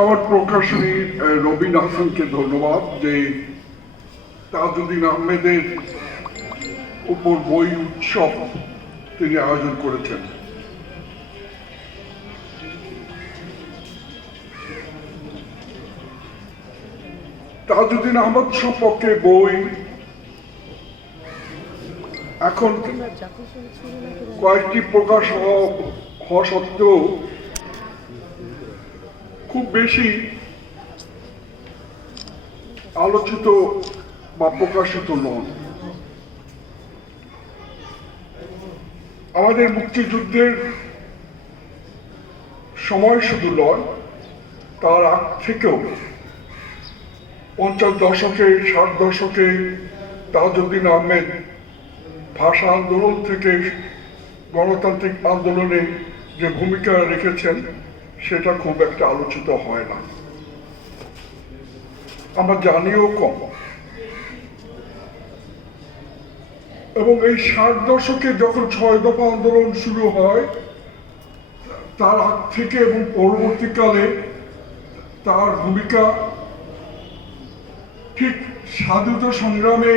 আমার প্রকাশনী রবিন হাসানকে ধন্যবাদ যে তাজউদ্দিন আহমেদের উপর বই উৎসব তিনি আয়োজন করেছেন। তাজউদ্দিন আহমেদ সম্পর্কে বই এখন কয়েকটি প্রকাশ হওয়া সত্ত্বেও খুব বেশি আলোচিত বা প্রকাশিত নন। আমাদের মুক্তিযুদ্ধের সময় শুধু নয়, তার আগ থেকেও 50 দশকে 60 দশকে তাজউদ্দিন আহমেদ ভাষা আন্দোলন থেকে গণতান্ত্রিক আন্দোলনে যে ভূমিকা রেখেছেন সেটা খুব একটা আলোচিত হয় না, আমরা জানিও কম। এবং এই 60 দশকে যখন 6 দফা আন্দোলন শুরু হয় তার আগ থেকে এবং পরবর্তীকালে তার ভূমিকা ঠিক স্বাধীনতা সংগ্রামে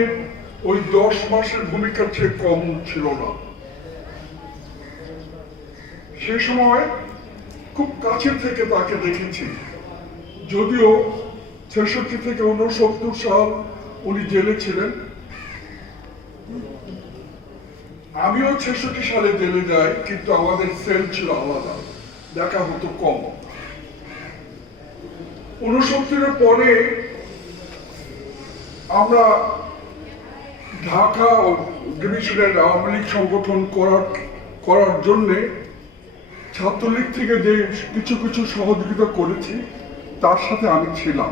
ওই 10 মাসের ভূমিকার চেয়ে কম ছিল না। সে সময় খুব কাছের থেকে তাকে দেখেছি, যদিও 66 থেকে 69 সাল উনি জেলে ছিলেন। আমিও 66 সালে জেলে যাই, কিন্তু আমাদের সেল ছিল আলাদা, দেখা হতো কম। 69-এর পরে আমরা ঢাকা ও ডিভিশনের আওয়ামী লীগ সংগঠন করার জন্যে ছাত্রলীগ থেকে যে কিছু কিছু সহযোগিতা করেছি তার সাথে আমি ছিলাম।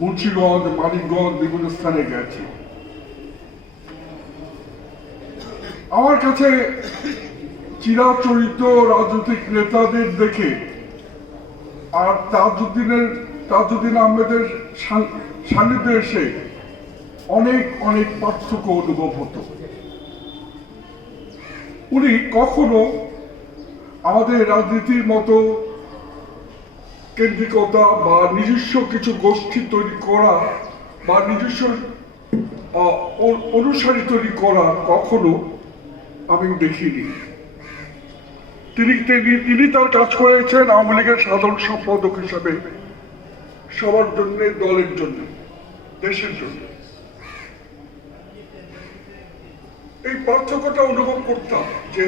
মুন্সিগঞ্জ, মানিকগঞ্জ, বিভিন্ন স্থানে গেছি। আমার কাছে চিরাচরিত রাজনৈতিক নেতাদের দেখে আর তাজউদ্দিন আহমেদের সান্নিধ্যে এসে অনেক অনেক পার্থক্য অনুভব হতো। উনি কখনো আমাদের রাজনীতির মতো কেন্দ্রিকতা বা নিজস্ব কিছু গোষ্ঠী তৈরি করা বা নিজস্ব অনুসারী তৈরি করা কখনো আমি দেখিনি। তিনি তার কাজ করেছেন আওয়ামী লীগের সাধারণ সম্পাদক হিসাবে, সবার জন্য, দলের জন্য, দেশের জন্য। এই পার্থক্যটা অনুভব করতাম যে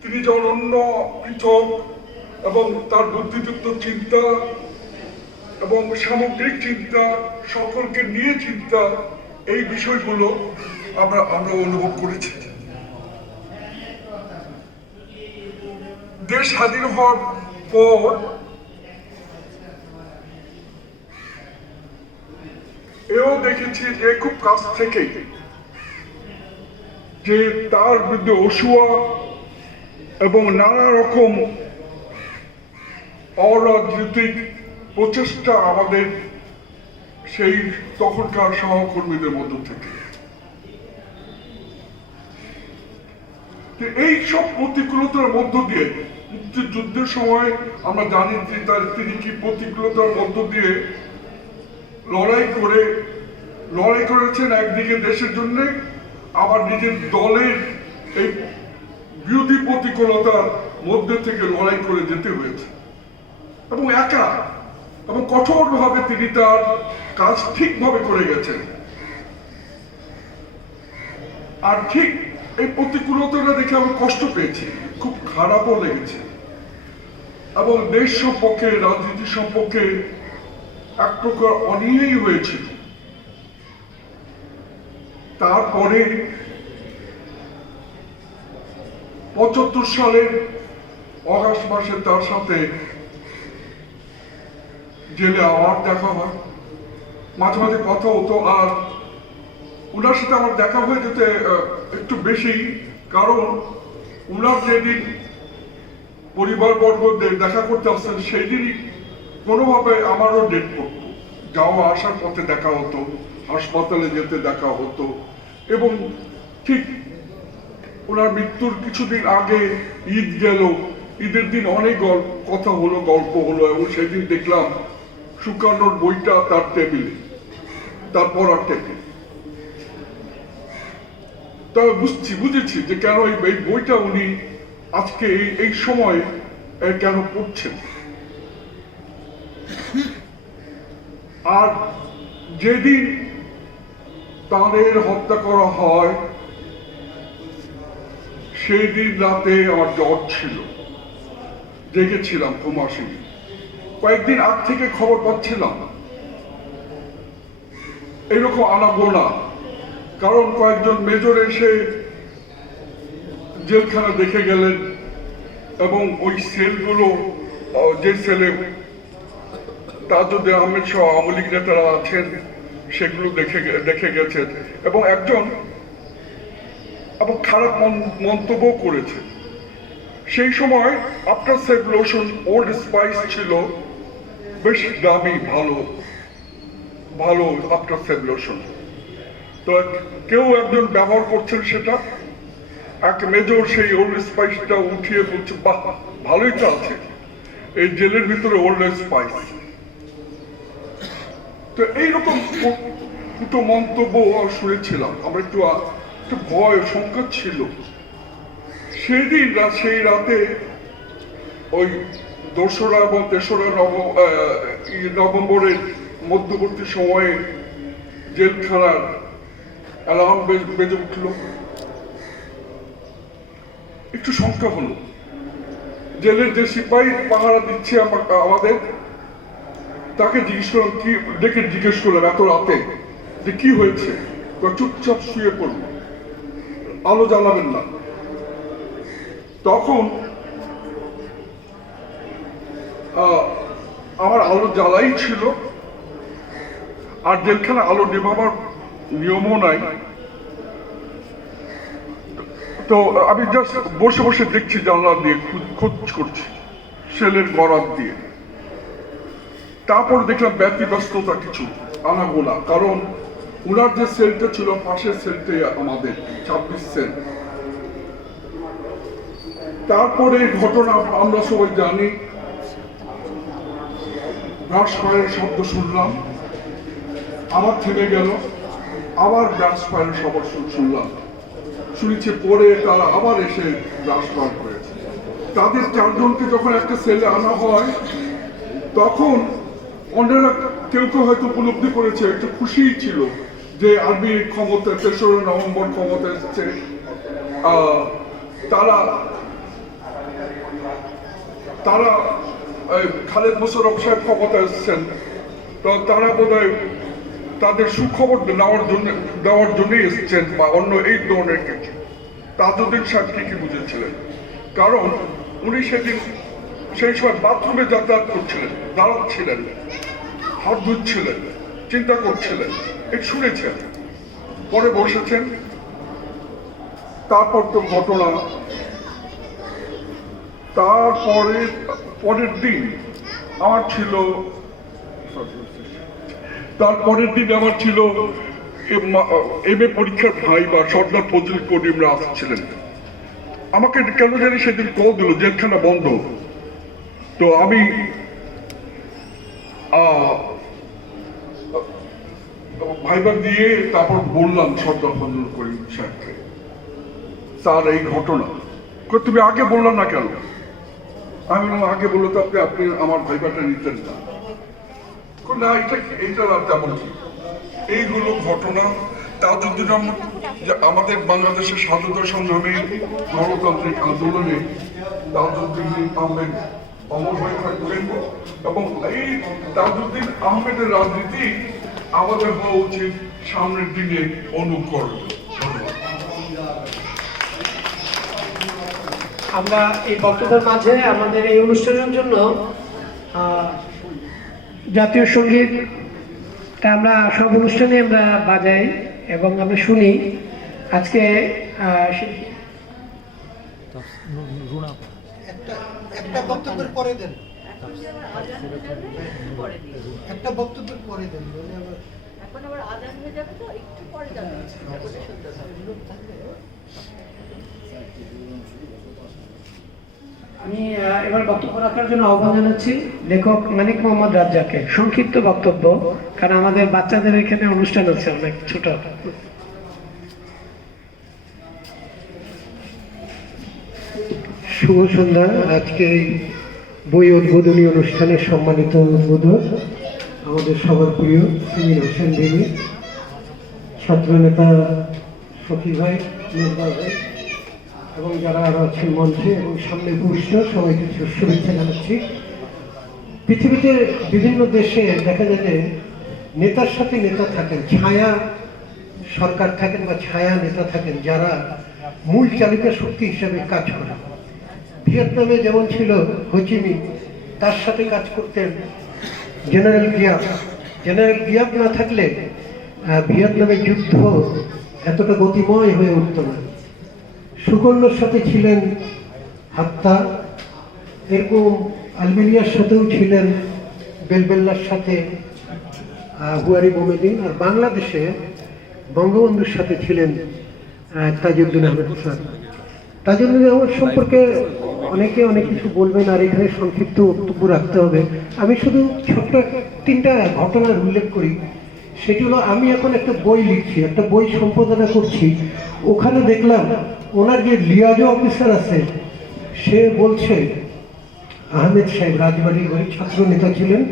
তিনি যে অনন্য, পৃথক এবং তার বুদ্ধিযুক্ত চিন্তা এবং সামগ্রিক চিন্তা, সকলকে নিয়ে চিন্তা, এই বিষয়গুলো আমরা অনুভব করেছি। দেশ স্বাধীন হওয়ার পর এও দেখেছি যে খুব কাছ থেকে যে তার বিরুদ্ধে অসুয়া এবং নানা রকম অরাজনৈতিক প্রচেষ্টা আমাদের সেই তখনকার সহকর্মীদের মধ্য থেকে। এই সব প্রতিকূলতার মধ্য দিয়ে মুক্তিযুদ্ধের সময় আমরা জানি যে তিনি কি প্রতিকূলতার মধ্য দিয়ে লড়াই করেছেন একদিকে দেশের জন্য, আবার নিজের দলের এই বিরোধী প্রতিকূলতার মধ্যে থেকে লড়াই করে যেতে হয়েছে এবং একা এবং কঠোরভাবে তিনি তার কাজ ঠিকভাবে করে গেছেন। আর ঠিক এই প্রতিকূলতাটা দেখে আমি কষ্ট পেয়েছি, খুব খারাপও লেগেছে এবং দেশ সম্পর্কে, রাজনীতি সম্পর্কে এক প্রকার অনীহাই হয়েছিল। তারপরে 75 সালের অগাস্ট মাসে তার সাথে জেলে আবার দেখা হয়, মাঝে মাঝে কথা হতো। আর ওনার সাথে আমার দেখা হয়ে যেতে একটু বেশি, কারণ ওনার যেদিন পরিবারবর্গদের দেখা করতে আসছেন সেই দিনই কোনোভাবে আমারও ডেট পড়তো, যাওয়া আসার পথে দেখা হতো, হাসপাতালে যেতে দেখা হতো। এবং ঠিক ওনার মৃত্যুর কিছুদিন আগে ঈদ গেল, ঈদের দিন অনেক কথা হলো, গল্প হলো, এবং সেদিন দেখলাম শুকানোর বইটা তার টেবিলে, তার পড়ার টেবিলে। তবে বুঝেছি যে কেন এই বইটা উনি আজকে এই সময় কেন পড়ছেন। আর যেদিন তাদের হত্যা করা হয় সেই দিন রাতে আমার জ্বর ছিল, জেগেছিলাম, ঘুম আসেনি। কয়েকদিন আগ থেকে খবর পাচ্ছিলাম এরকম আনাগোনা, কারণ কয়েকজন মেজর এসে জেলখানা দেখে গেলেন এবং ওই সেলগুলো, যে সেলে তাজউদ্দিন আহমেদ সহ আওয়ামী লীগ নেতারা আছেন সেগুলো দেখে গেছেন, এবং একজন খারাপ মন্তব্য করেছে। সেই সময় after save lotion old spice ছিল বেশ দামি, ভালো আফটার সেভ লোশন। তো কেউ একজন ব্যবহার করছেন সেটা, এক মেজর সেই ওল্ড স্পাইসটা উঠিয়ে বলছে, বাহ, ভালোই তো আছে এই জেলের ভিতরে ওল্ড স্পাইস। তো এইরকম দুটো মন্তব্য শুনেছিলাম, আমরা একটু ভয় সংকট ছিল। সেই রাতে ওই 2রা এবং 3রা নভেম্বরের মধ্যবর্তী সময়ে জেলখানার অ্যালার্ম বেজে উঠল। একটু শঙ্কা হলো, জেলের যে সিপাহী পাহারা দিচ্ছে আমাদের, তাকে জিজ্ঞেস করলাম এত রাতে যে কি হয়েছে। চুপচাপ শুয়ে পড়ল, আলো জ্বালাবেন না। তখন আমার আলো জ্বালাই ছিল, আর জেলখানে আলো নেভাবার নিয়মও নাই। তো আমি জাস্ট বসে বসে দেখছি, জানলা দিয়ে খোঁজ করছি সেলের গরাদ দিয়ে। তারপর দেখলাম ব্যতিব্যস্ততা কিছু, আনাগোনা, কারণ উনার যে সেলটা ছিল পাশের সেলটাই আমাদের 26 সেল। তারপরে ঘটনা আমরা সবাই জানি, ব্রাশ ফায়ারের শব্দ শুনলাম, আবার থেমে গেল, আবার ব্রাশ ফায়ারের শব্দ শুনলাম, শুনেছি পরে তারা আবার এসে ব্রাশ ফায়ার করেছে। তাদের 4 জনকে যখন একটা সেলে আনা হয়, তখন অন্যরা কেউ হয়তো উপলব্ধি করেছে, একটু খুশিই ছিল যে আর্মির ক্ষমতা 3রা নভেম্বর ক্ষমতা এসেছে। তারা খালেদ মোশাররফ সাহেব ক্ষমতা এসেছেন, তো তারা বোধহয় তাদের সুখবর দেওয়ার জন্যই এসেছেন, বা অন্য এই ধরনের কিছু। তাজউদ্দিন সাহেব কি বুঝেছিলেন, কারণ উনি সেই সময় বাথরুমে যাতায়াত করছিলেন, দাঁড়াচ্ছিলেন, হাত ধুচ্ছিলেন, চিন্তা করছিলেন, এই শুনেছেন, পরে বসেছেন। তারপর তো ঘটনা, পরের দিন আমার ছিল MA পরীক্ষার ভাইবা, সর্দার ফজলুল করিমরা আসছিলেন। আমাকে কেন জানি সেদিন কল দিল, জেলখানা বন্ধ। তো আমি ভাইবা দিয়ে তারপর বললাম সর্দার ফজলুল করিম সাহেবকে, স্যার এই ঘটনা। তুমি আগে বললাম না কেন? আমি বললাম আগে বললো তো আপনি আমার ভাইবাটা নিতেন না। না, এটা তেমন কি, এইগুলো ঘটনা। তাজউদ্দিন আহমেদ আমাদের বাংলাদেশের স্বাধীনতা সংগ্রামে, গণতান্ত্রিক আন্দোলনে তাজউদ্দিন আহমেদ অমর হয়ে থাকবেন, এবং এই তাজউদ্দিন আহমেদের রাজনীতি আমাদের হওয়া উচিত সামনের দিনে অনুকরণ। আমরা এই বক্তব্যের মাঝে আমাদের এই অনুষ্ঠানের জন্য জাতীয় সঙ্গীত আমরা সব অনুষ্ঠানে আমরা বাজাই এবং আমরা শুনি। আজকে একটা বক্তব্যের পরে দেন। আজান হয়ে যাবে, একটু পরে দিন। একটা বক্তব্যের পরে দেন বলে আবার এখন আবার আজান হয়ে যাবে, তো একটু পরে যাবে, তারপরে শুনতে হবে। আমি এবার বক্তব্য রাখার জন্য আহ্বান জানাচ্ছি লেখক মানিক মোহাম্মদ রাজ্জাককে। সংক্ষিপ্ত বক্তব্য, কারণ আমাদের বাচ্চাদের এখানে অনুষ্ঠান আছে অনেক ছোট। শুভ সন্ধ্যা। আজকে এই বই উদ্বোধনী অনুষ্ঠানের সম্মানিত উদ্বোধক আমাদের সবার প্রিয় সিমির হোসেন দেবী, ছাত্রনেতা সখী ভাই, মেজবা ভাই এবং যারা আরো আছেন মঞ্চে এবং সামনে উপবিষ্ট সবাইকে শুভেচ্ছা জানাচ্ছি। পৃথিবীতে বিভিন্ন দেশে দেখা যায় যে নেতার সাথে নেতা থাকেন, ছায়া সরকার থাকেন বা ছায়া নেতা থাকেন যারা মূল চালিকা শক্তি হিসাবে কাজ করেন। ভিয়েতনামে যেমন ছিল হোচিমি, তার সাথে কাজ করতেন জেনারেল গিয়াপ। জেনারেল গিয়াপ না থাকলে ভিয়েতনামের যুদ্ধ এতটা গতিময় হয়ে উঠত না। সুকন্যার সাথে ছিলেন হাত্তা, এরকম আলবেনিয়ার সাথেও ছিলেন বেলবেল্লার সাথে হুয়ারি বোমেদিন, আর বাংলাদেশে বঙ্গবন্ধুর সাথে ছিলেন তাজউদ্দিন আহমেদ স্যার। তাজউদ্দিন আহমেদ সম্পর্কে অনেকে অনেক কিছু বলবেন, আর এখানে সংক্ষিপ্ত বক্তব্য রাখতে হবে। আমি শুধু ছোট্ট 3টা ঘটনার উল্লেখ করি। সেটি হলো, আমি এখন একটা বই লিখছি, একটা বই সম্পাদনা করছি। ওখানে দেখলাম ওনার যে লিয়াজো অফিসার আছে, সে বলছে, আহমেদ সাহেব রাজবাড়ির বাড়ি ছাত্র নেতা ছিলেন,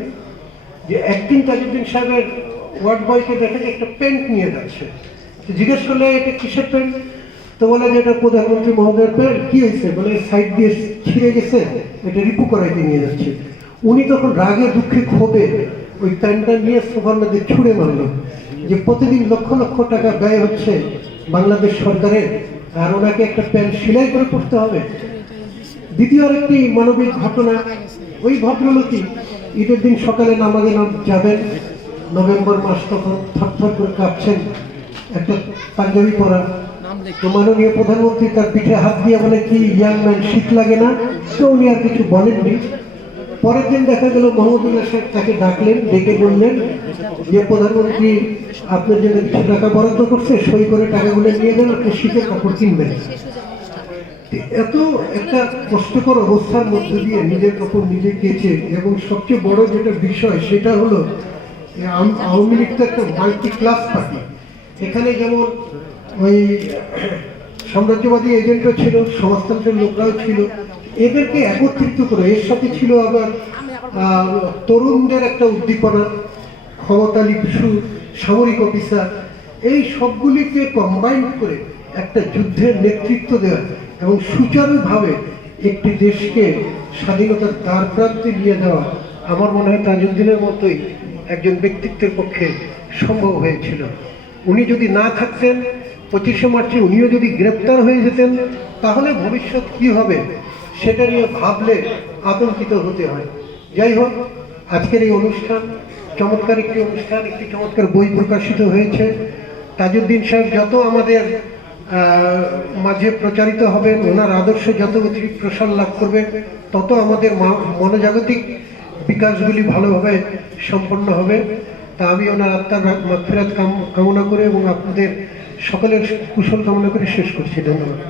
যে একদিন তাজউদ্দিন সাহেবের ওয়ার্ড বয়কে দেখে যে একটা পেন্ট নিয়ে যাচ্ছে। তো জিজ্ঞেস করলে এটা কিসের পেন্ট? তো বলে যে এটা প্রধানমন্ত্রী মহোদয়ের পেন্ট। কি হয়েছে? বলে সাইড দিয়ে ছিঁড়ে গেছে, এটা রিপু করাইতে নিয়ে যাচ্ছে। উনি তখন রাগে দুঃখে ক্ষোভে ওই প্যান্টটা নিয়ে সোফার মধ্যে ছুঁড়ে মারল, যে প্রতিদিন লক্ষ লক্ষ টাকা ব্যয় হচ্ছে বাংলাদেশ সরকারের, আর ওনাকে একটা প্যান্ট সেলাই করে পড়তে হবে। দ্বিতীয় আরেকটি মানবিক ঘটনা, ওই ভদ্রলোকই ঈদের দিন সকালে নামাজে যাবেন, নভেম্বর মাস, তখন থরথর করে কাঁপছেন, একটা পাঞ্জাবি পরা। তো মাননীয় প্রধানমন্ত্রী তার পিঠে হাত দিয়ে বলে, কি ইয়াং ম্যান, শীত লাগে না? তো উনি আর কিছু বলেননি। পরের দিন দেখা গেল মোহাম্মদুল্লাহ সাহেব তাকে ডাকলেন, ডেকে বললেন যে প্রধানমন্ত্রী আপনার জন্য কিছু টাকা বরাদ্দ করছে, সই করে টাকাগুলো নিয়ে যান, আপনি শীতের কাপড় কিনবেন। এত একটা কষ্টকর অবস্থার মধ্যে দিয়ে নিজের কাপড় নিজে কেচে, এবং সবচেয়ে বড় যেটা বিষয় সেটা হলো আওয়ামী লীগ তো একটা মাল্টি ক্লাস পার্টি। এখানে যেমন ওই সাম্রাজ্যবাদী এজেন্টও ছিল, সমাজতন্ত্রের লোকরাও ছিল, এদেরকে একত্রিত করে এর সাথে ছিল আবার তরুণদের একটা উদ্দীপনা, ক্ষমতা লিপ্সু সামরিক অফিসার, এই সবগুলিকে কম্বাইন করে একটা যুদ্ধের নেতৃত্ব দেওয়া এবং সুচারুভাবে একটি দেশকে স্বাধীনতার দ্বার প্রান্তে নিয়ে যাওয়া, আমার মনে হয় তাজউদ্দিনের মতোই একজন ব্যক্তিত্বের পক্ষে সম্ভব হয়েছিল। উনি যদি না থাকতেন, 25শে মার্চে উনিও যদি গ্রেপ্তার হয়ে যেতেন, তাহলে ভবিষ্যৎ কি হবে সেটা নিয়ে ভাবলে আতঙ্কিত হতে হয়। যাই হোক, আজকের এই অনুষ্ঠান চমৎকার একটি অনুষ্ঠান, একটি চমৎকার বই প্রকাশিত হয়েছে। তাজউদ্দিন সাহেব যত আমাদের মাঝে প্রচারিত হবেন, ওনার আদর্শ যত অধিক প্রসার লাভ করবে, তত আমাদের মনোজাগতিক বিকাশগুলি ভালোভাবে সম্পন্ন হবে। তা আমি ওনার আত্মার মাগফিরাত কামনা করে এবং আপনাদের সকলের কুশল কামনা করে শেষ করছি। ধন্যবাদ।